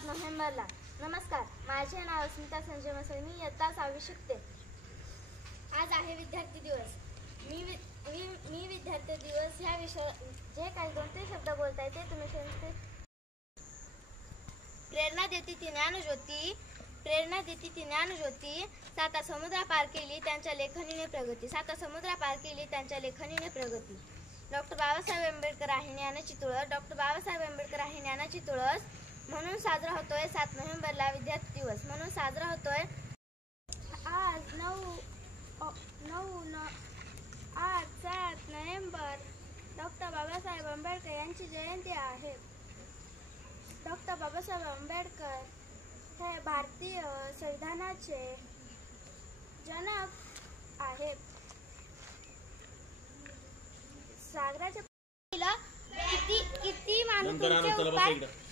7 नोव्हेंबरला. नमस्कार, माझे नाव स्मिता संजय मसळे. मी इयत्ता 6वी शिकते. आज आहे विद्यार्थी दिवस. मी विद्यार्थी दिवस ह्या विषयावर जे काही 2-3 शब्द बोलता येते तुम्ही त्यांचे. प्रेरणा देती ती ज्ञानज्योती, प्रेरणा देती ती ज्ञानज्योती. 7 समुद्र पार केली त्यांच्या लेखणीने प्रगती, 7 समुद्र पार केली त्यांच्या लेखणीने प्रगती. डॉक्टर बाबासाहेब आंबेडकर आहे ज्ञानाची तुळस, डॉक्टर बाबासाहेब आंबेडकर आहे ज्ञानाची तुळस. म्हणून साजरा होतोय 7 नोव्हेंबरला विद्यार्थी दिवस. म्हणून साजरा होतोय आज 7 नोव्हेंबर डॉक्टर बाबासाहेब आंबेडकर यांची जयंती आहे. डॉक्टर बाबासाहेब आंबेडकर हे भारतीय संविधानाचे जनक आहेत. सागराच्या किती माणूस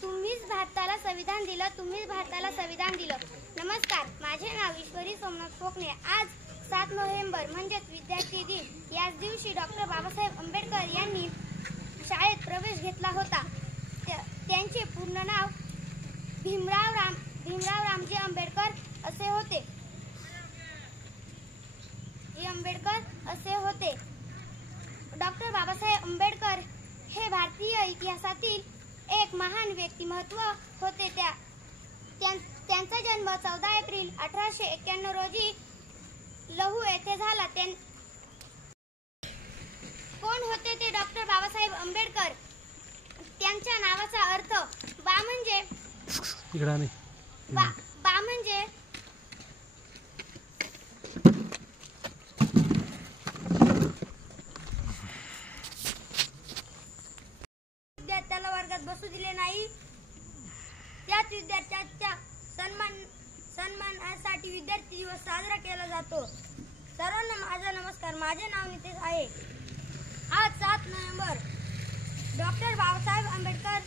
तुम्हीच भारताला संविधान दिलं, तुम्हीच भारताला संविधान दिलं. नमस्कार, माझे नाव ईश्वरी सोमनाथ कोकणे. आज 7 नोव्हेंबर म्हणजेच विद्यार्थी दिन. याच दिवशी डॉक्टर बाबासाहेब आंबेडकर यांनी शाळेत प्रवेश घेतला होता. त्यांचे पूर्ण नाव भीमराव रामजी आंबेडकर असे होते. डॉक्टर बाबासाहेब आंबेडकर हे भारतीय इतिहासातील एक महान व्यक्तिमत्व होते. त्यांचा जन्म 14 एप्रिल 1891 रोजी लहू येथे झाला. कोण होते ते डॉक्टर बाबासाहेब आंबेडकर? त्यांच्या नावाचा अर्थ बा म्हणजे विद्यार्थ्याला वर्गात बसू दिले नाही. त्याच विद्यार्थ्याच्या सन्मानासाठी विद्यार्थी दिवस साजरा केला जातो. सर्वांना माझा नमस्कार. माझे नाव नितेश आहे. आज 7 नोव्हेंबर डॉक्टर बाबासाहेब आंबेडकर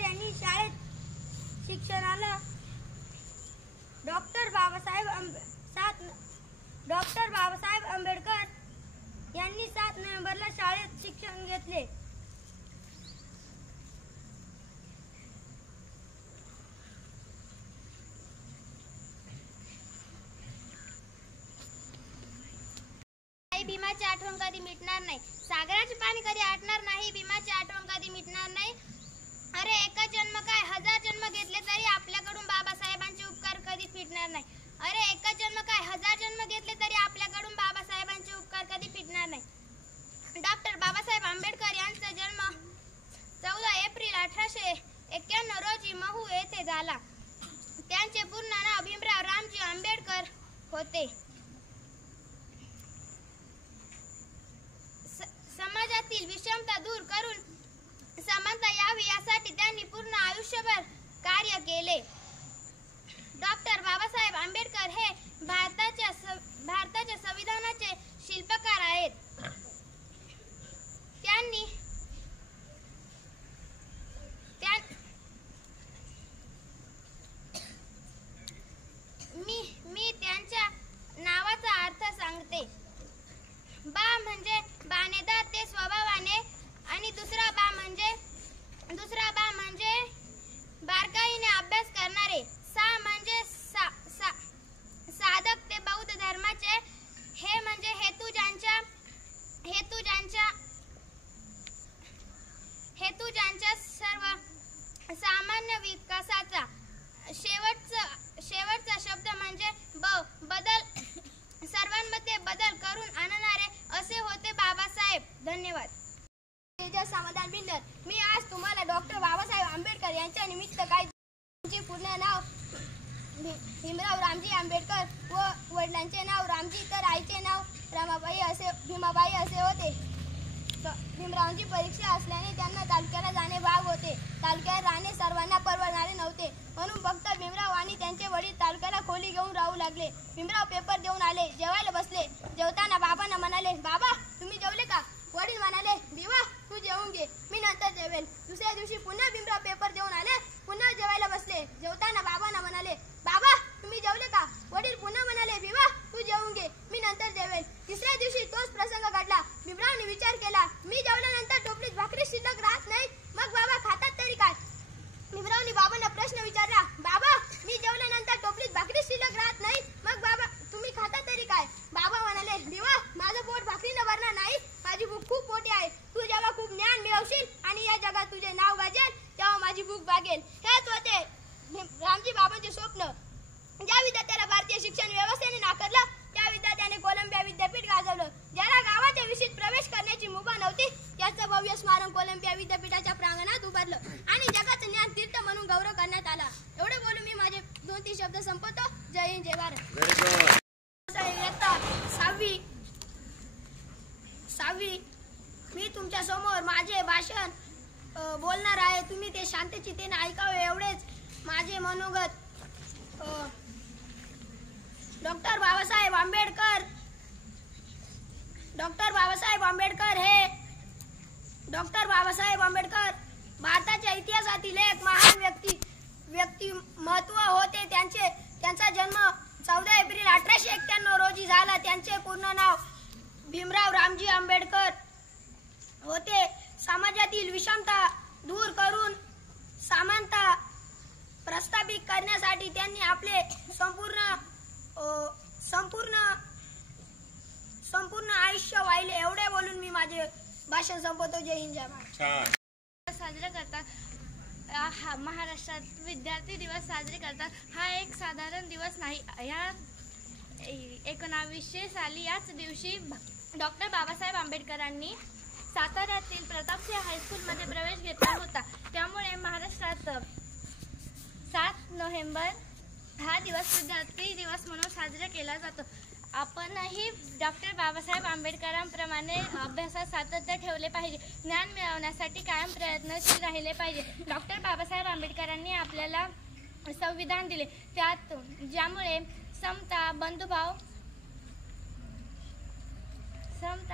यांनी शाळेत शिक्षणाला डॉक्टर बाबासाहेब आंबेडकर यांनी 7 नोव्हेंबरला शाळेत शिक्षण घेतले. भीमाची आठवण कधी मिटणार नाही, सागराचे पाणी कधी आटणार नाही, भीमाची आठवण कधी मिटणार नाही. अरे एका जन्म काय 1000 जन्म घेतले तरी आपल्याकडून बाबासाहेबांचे उपकार कधी फिटणार नाही. अरे एका जन्म काय 1000 जन्म घेतले तरी आपल्याकडून बाबासाहेबांचे उपकार कधी फिटणार नाही. डॉक्टर बाबासाहेब आंबेडकर यांचा जन्म 14 एप्रिल 1891 रोजी महू येथे झाला. त्यांचे पूर्ण नाव भीमराव रामजी आंबेडकर होते. समाजातील विषमता दूर करून समानता यावी यासाठी त्यांनी पूर्ण आयुष्यभर कार्य केले. डॉक्टर बाबासाहेब आंबेडकर हे भारताच्या संविधानाचे शिल्पकार आहेत. मी त्यांच्या नावाचा अर्थ सांगते. बा म्हणजे बाणेदार ते स्वभावाने, आणि दुसरा बा म्हणजे बारकाईने अभ्यास करणारे. सा म्हणजे साधक ते बौद्ध धर्माचे. हे म्हणजे हेतू ज्यांच्या सर्व सामान्य विकासाचा. शेवटचा शब्द म्हणजे बदल, सर्वांमध्ये बदल करून आणणारे असे होते बाबासाहेब. धन्यवाद. समाधान बिंदर. मी आज तुम्हाला डॉक्टर बाबासाहेब आंबेडकर यांच्या निमित्त काही पूर्ण नाव भीमराव रामजी आंबेडकर व वडिलांचे नाव रामजी तर आईचे नाव भीमाबाई असे होते. भीमरावांची परीक्षा असल्याने त्यांना तालुक्याला जाणे भाग होते. तालुक्यात राहणे सर्वांना परवडणारे नव्हते, म्हणून फक्त भीमराव आणि त्यांचे वडील तालुक्याला खोली घेऊन राहू लागले. भीमराव पेपर देऊन आले, जेवायला बसले. जेवताना बाबांना म्हणाले, बाबा तुम्ही जेवले का? वडील म्हणाले, भीमा तू जेवून घे, मी नंतर जेवेल. दुसऱ्या दिवशी पुन्हा भीमराव पेपर देऊन आले, पुन्हा जेवायला बसले. जेवताना बाबांना म्हणाले, बाबा तुम्ही जेवले का? वडील पुन्हा म्हणाले, भीमा तू जेवून घे, मी नंतर जेवेल. तिसऱ्या दिवशी तोच प्रसंग घडला. भीमरावने विचार केला, मी जेवल्यानंतर टोपलीत भाकरी शिल्लक राहत नाही, मग बाबा 6वी मी तुमच्या समोर माझे भाषण बोलणार आहे. तुम्ही ते शांतचित्तेने ऐकावे एवढेच माझे मनोगत. डॉक्टर बाबासाहेब आंबेडकर भारताच्या इतिहासातील एक महान व्यक्तिमत्व होते. त्यांचा जन्म 14 एप्रिल 1891 रोजी झाला. त्यांचे पूर्ण नाव भीमराव रामजी आंबेडकर होते. समाजातील विषमता दूर करून समानता प्रस्थापित करण्यासाठी त्यांनी आपले संपूर्ण आयुष्य वाहिले. एवढे बोलून मी माझे भाषण संपवतो. जय हिंद, जय महाराष्ट्र. साजरा करतात. महाराष्ट्रात विद्यार्थी दिवस साजरे करतात. हा एक साधारण दिवस नाही. ह्या 1900 साली याच दिवशी डॉक्टर बाबासाहेब आंबेडकरांनी साताऱ्यातील प्रतापसिंह हायस्कूलमध्ये प्रवेश घेतला होता. त्यामुळे महाराष्ट्रात 7 नोव्हेंबर हा दिवस विद्यार्थी दिवस म्हणून साजरा केला जातो. आपणही डॉक्टर बाबासाहेब आंबेडकरांप्रमाणे अभ्यासात सातत्य ठेवले पाहिजे. ज्ञान मिळवण्यासाठी कायम प्रयत्नशील राहिले पाहिजे. डॉक्टर बाबासाहेब आंबेडकरांनी आपल्याला संविधान दिले, त्यात ज्यामुळे समता,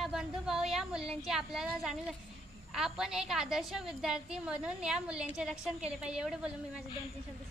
बंधुभाव या मूल्यांची आपल्याला जाणीव आहे. आपण एक आदर्श विद्यार्थी म्हणून या मूल्यांचे रक्षण केले पाहिजे. एवढे बोलून मी माझे 2-3 शब्द